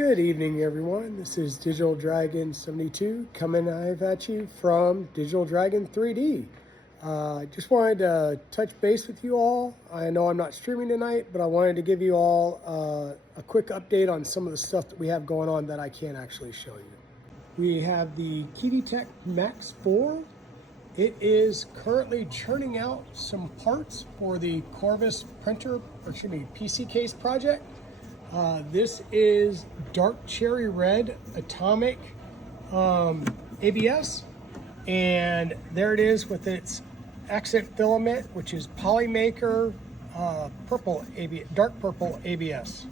Good evening, everyone. This is Digital Dragon 72 coming live at you from Digital Dragon 3D. Just wanted to touch base with you all. I know I'm not streaming tonight, but I wanted to give you all a quick update on some of the stuff that we have going on that I can't actually show you. We have the Tech Max 4. It is currently churning out some parts for the Corvus PC case project. This is dark cherry red atomic ABS, and there it is with its accent filament, which is Polymaker dark purple ABS.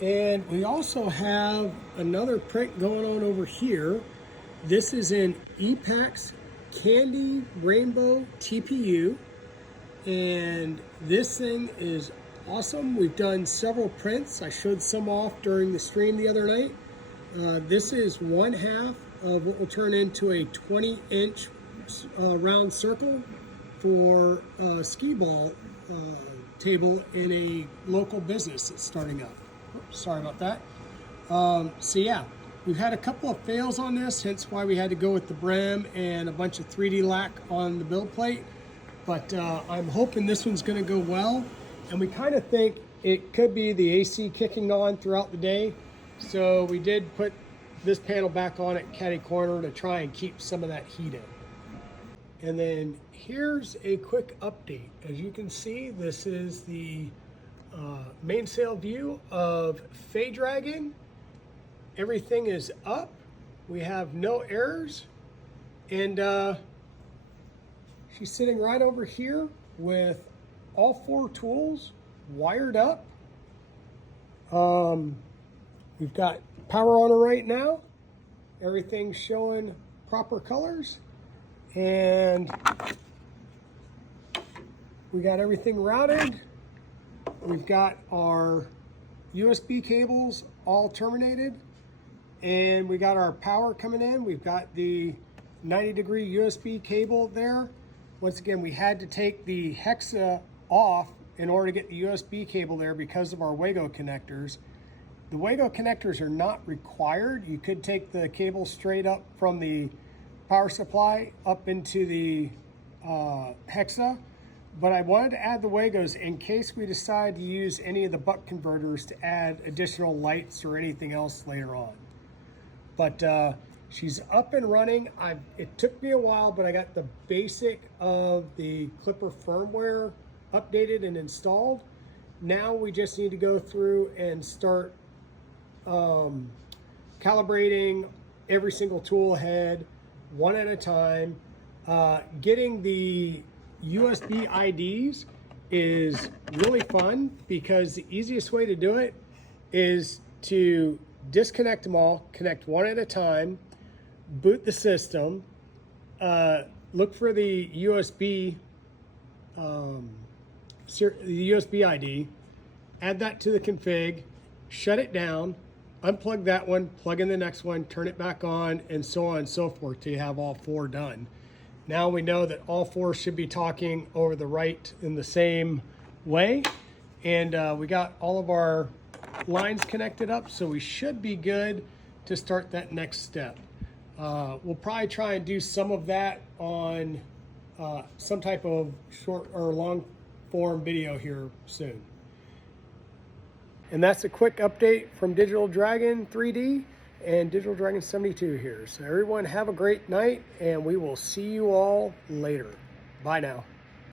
And we also have another print going on over here. This is an EPAX Candy Rainbow TPU, and this thing is awesome. We've done several prints. I showed some off during the stream the other night. This is one half of what will turn into a 20-inch round circle for a skee ball table in a local business that's starting up. Oops, sorry about that. So yeah, we've had a couple of fails on this, hence why we had to go with the brim and a bunch of 3D lack on the build plate. But I'm hoping this one's going to go well. And we kind of think it could be the AC kicking on throughout the day. So we did put this panel back on at caddy corner to try and keep some of that heat in. And then here's a quick update. As you can see, this is the mainsail view of Fay Dragon. Everything is up. We have no errors. And she's sitting right over here with all 4 tools wired up. We've got power on her right now. Everything's showing proper colors. And we got everything routed. We've got our USB cables all terminated. And we got our power coming in. We've got the 90-degree USB cable there. Once again, we had to take the Hexa off in order to get the USB cable there because of our Wago connectors. The Wago connectors are not required. You could take the cable straight up from the power supply up into the Hexa, but I wanted to add the Wagos in case we decide to use any of the buck converters to add additional lights or anything else later on. But she's up and running. It took me a while, but I got the basic of the Clipper firmware updated and installed. Now we just need to go through and start calibrating every single tool head one at a time. Getting the USB IDs is really fun because the easiest way to do it is to disconnect them all, connect one at a time, boot the system, look for the USB ID, add that to the config, shut it down, unplug that one, plug in the next one, turn it back on, and so on and so forth till you have all 4 done. Now we know that all 4 should be talking over the right in the same way, and we got all of our lines connected up, so we should be good to start that next step. We'll probably try and do some of that on some type of short or long form video here soon. And that's a quick update from Digital Dragon 3D and Digital Dragon 72 here. So everyone have a great night, and we will see you all later. Bye now.